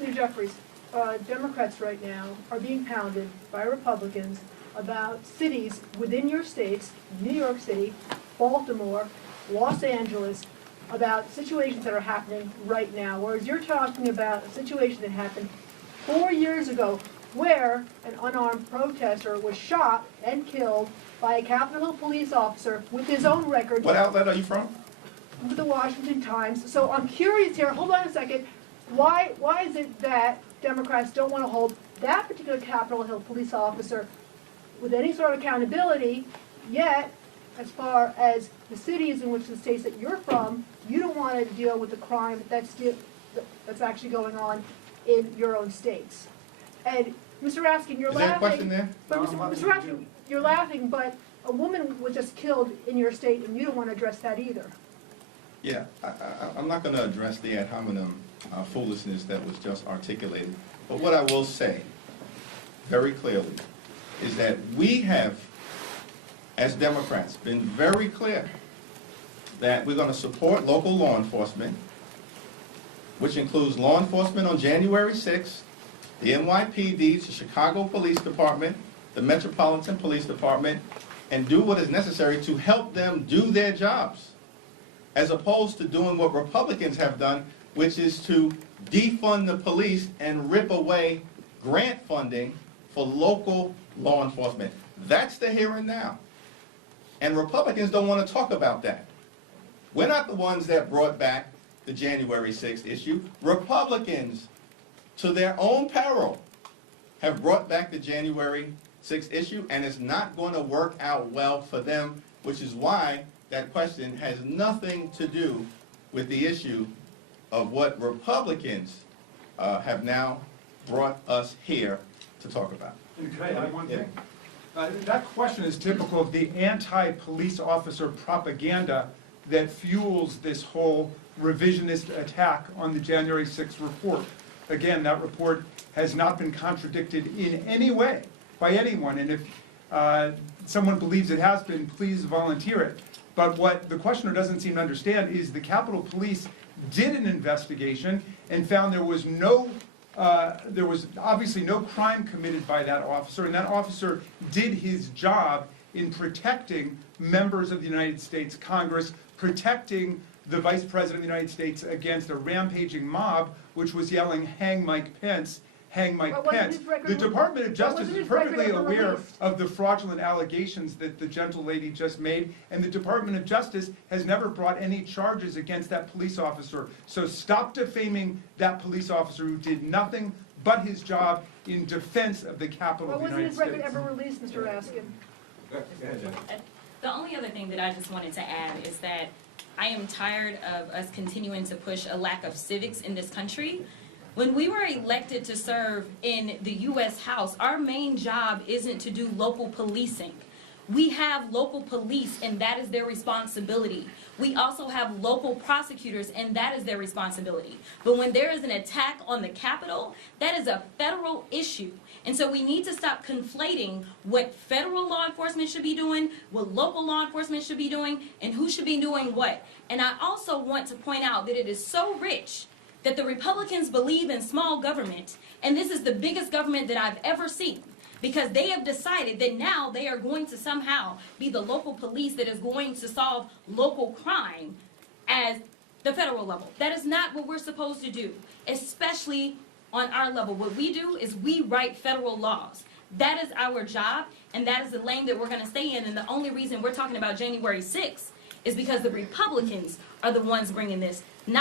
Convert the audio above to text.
Mr. Jeffries, Democrats right now are being pounded by Republicans about cities within your states, New York City, Baltimore, Los Angeles, about situations that are happening right now, whereas you're talking about a situation that happened 4 years ago where an unarmed protester was shot and killed by a Capitol Hill police officer with his own record. What outlet are you from? The Washington Times. So I'm curious here, hold on a second, why is it that Democrats don't want to hold that particular Capitol Hill police officer with any sort of accountability, yet as far as the cities in which the states that you're from, you don't want to deal with the crime that's actually going on in your own states? And Mr. Raskin, you're laughing. Is there a question there? But Mr. Raskin, you're laughing, but a woman was just killed in your state, and you don't want to address that either. Yeah, I'm not going to address the ad hominem foolishness that was just articulated. But what I will say very clearly is that we have, as Democrats, been very clear that we're going to support local law enforcement, which includes law enforcement on January 6th, the NYPD, the Chicago Police Department, the Metropolitan Police Department, and do what is necessary to help them do their jobs, as opposed to doing what Republicans have done, which is to defund the police and rip away grant funding for local law enforcement. That's the here and now. And Republicans don't want to talk about that. We're not the ones that brought back the January 6th issue. Republicans, to their own peril, have brought back the January 6th issue, and it's not going to work out well for them, which is why that question has nothing to do with the issue of what Republicans have now brought us here to talk about. And could I add one thing? That question is typical of the anti-police officer propaganda that fuels this whole revisionist attack on the January 6th report. Again, that report has not been contradicted in any way by anyone, and if someone believes it has been, please volunteer it. But what the questioner doesn't seem to understand is the Capitol Police did an investigation and found there was obviously no crime committed by that officer, and that officer did his job in protecting members of the United States Congress, protecting the Vice President of the United States against a rampaging mob which was yelling, "Hang Mike Pence, hang Mike Pence." The Department of Justice is perfectly aware of the fraudulent allegations that the gentle lady just made, and the Department of Justice has never brought any charges against that police officer. So stop defaming that police officer who did nothing but his job in defense of the Capitol of the United States. Wasn't his record ever released, Mr. Raskin? The only other thing that I just wanted to add is that I am tired of us continuing to push a lack of civics in this country. When we were elected to serve in the U.S. House, our main job isn't to do local policing. We have local police, and that is their responsibility. We also have local prosecutors, and that is their responsibility. But when there is an attack on the Capitol, that is a federal issue. And so we need to stop conflating what federal law enforcement should be doing, what local law enforcement should be doing, and who should be doing what. And I also want to point out that it is so rich that the Republicans believe in small government, and this is the biggest government that I've ever seen, because they have decided that now they are going to somehow be the local police that is going to solve local crime as the federal level. That is not what we're supposed to do, especially on our level. What we do is we write federal laws. That is our job, and that is the lane that we're going to stay in, and the only reason we're talking about January 6th is because the Republicans are the ones bringing this,